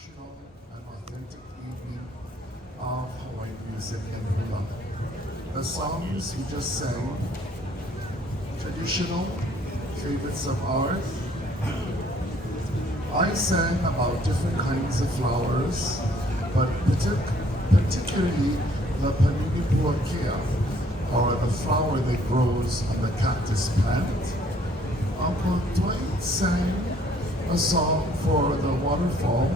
traditional and authentic evening of Hawaiian music and hula. The songs we just sang, traditional favorites of ours. I sang about different kinds of flowers, but particularly the paninipuakea, or the flower that grows on the cactus plant. Uncle Dwight sang a song for the waterfall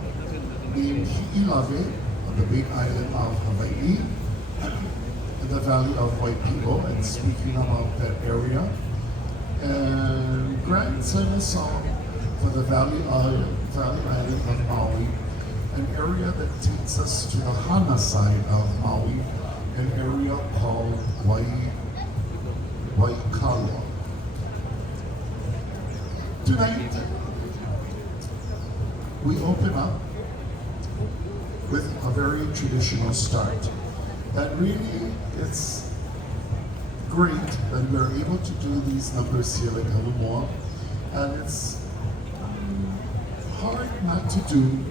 named Hi'ilave on the big island of Hawaii, in the valley of Waikiki, and speaking about that area. And Grant sang a song for the valley island of Maui, an area that takes us to the Hana side of Maui, an area called Waikalo. Tonight, we open up with a very traditional start. That really, it's great that we're able to do these numbers here at Halumua, and it's hard not to do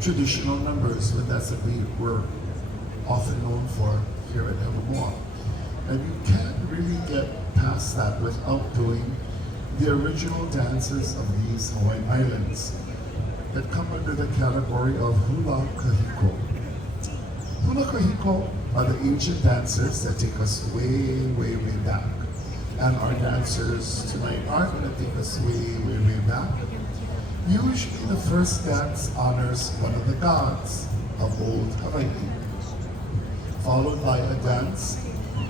traditional numbers, but that's what we're often known for here at Halumua. And you can't really get past that without doing the original dances of these Hawaiian islands that come under the category of Hula Kahiko. Hula Kahiko are the ancient dances that take us way, way, way back. And our dancers tonight are going to take us way, way, way back. Usually the first dance honors one of the gods of old Hawaii, followed by a dance,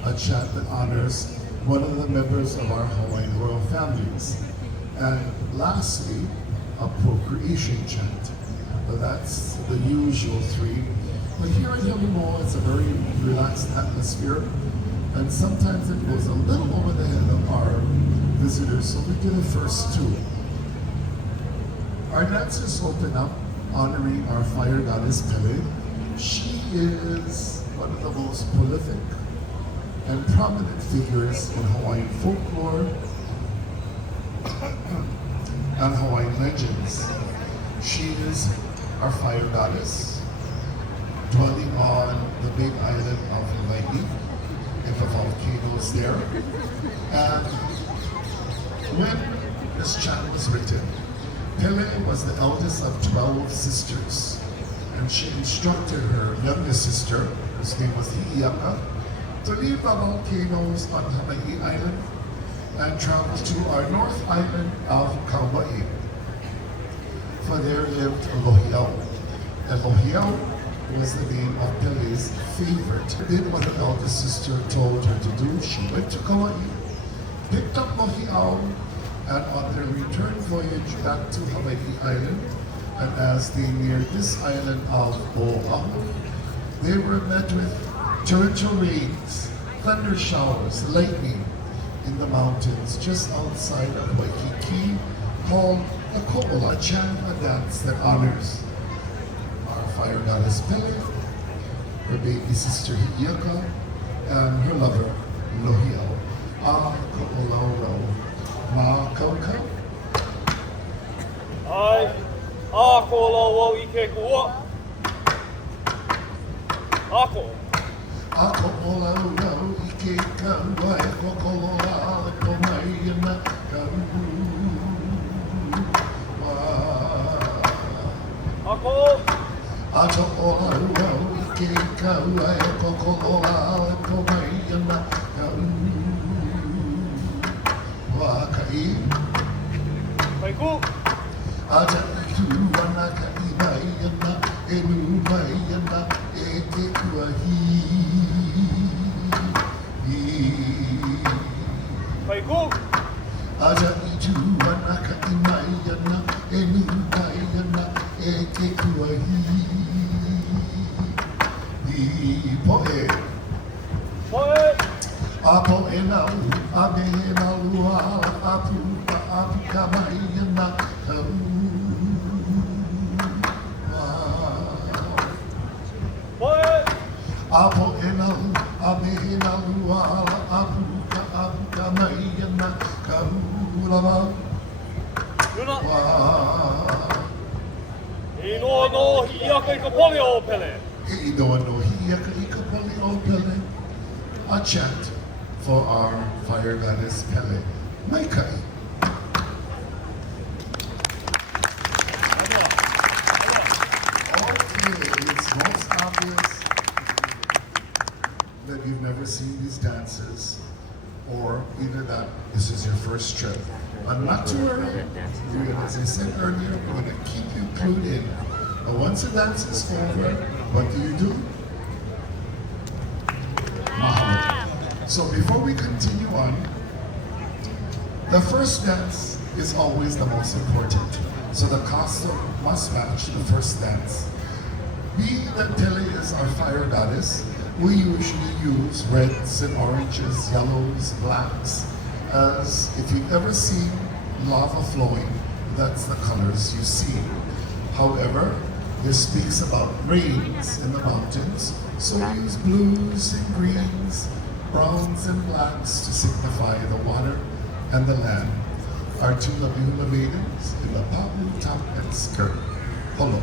a chant that honors one of the members of our Hawaiian royal families. And lastly, a procreation chant. So that's the usual three. But here at Halumua, it's a very relaxed atmosphere, and sometimes it goes a little over the head of our visitors, so we do the first two. Our dancers open up honoring our fire goddess Pele. She is one of the most prolific and prominent figures in Hawaiian folklore and Hawaiian legends. She is our fire goddess, dwelling on the big island of Hawaii, and the volcanoes there. And when this chant was written, Pele was the eldest of 12 sisters, and she instructed her youngest sister, whose name was Hi'iaka, to leave the volcanoes on Hawaii Island and travel to our north island of Kauai. For there lived Lohiau, and Lohiau was the name of Pele's favorite. Did what her eldest sister told her to do. She went to Kauai, picked up Lohiau, and on their return voyage back to Hawaii Island, and as they neared this island of Oahu, they were met with torrential rains, thunder showers, lightning in the mountains just outside of Waikiki, called the Ko'ola Chant, a dance that honors our fire goddess Pele, her baby sister Hi'iaka, and her lover Lohiau. Ko'ola Ma Kawika. Ai, ko'ola wau I ke kua. Ako. Ko'ola wau I ke kaua, ko'ola ko mai ana kaua. Ako. Ko'ola wau I ke kaua, ko'ola ko mai ana kaua. Kai. Kaiku. Aja itu wana kai mai ana, enu mai ana, e te kuahi. Kaiku. Aja itu wana kai mai ana, enu mai ana, e te kuahi. Poe. Poe. Apo e nau, a me e malu ala, apu ka mai ana kaua. Poe. Apo e nau, a me e malu ala, apu ka mai ana kaua. Luna. Wa. Inoa. Idoa no hiaka ika pole o Pele. He idoa no hiaka ika pole o Pele. A chant for our fire goddess Pele. Maikai. Okay, it's most obvious that you've never seen these dances, or either that this is your first trip. But not to worry, as I said earlier, we're going to keep you clued in. But once the dance is over, what do? Mahalo. So before we continue on, the first dance is always the most important. So the costume must match the first dance. Being that Pele is our fire goddess, we usually use reds and oranges, yellows, blacks, as if you've ever seen lava flowing, that's the colors you see. However, this speaks about rains in the mountains, so we use blues and greens, browns and blacks to signify the water and the land. Our two Hula maidens in the papu top and skirt. Polo.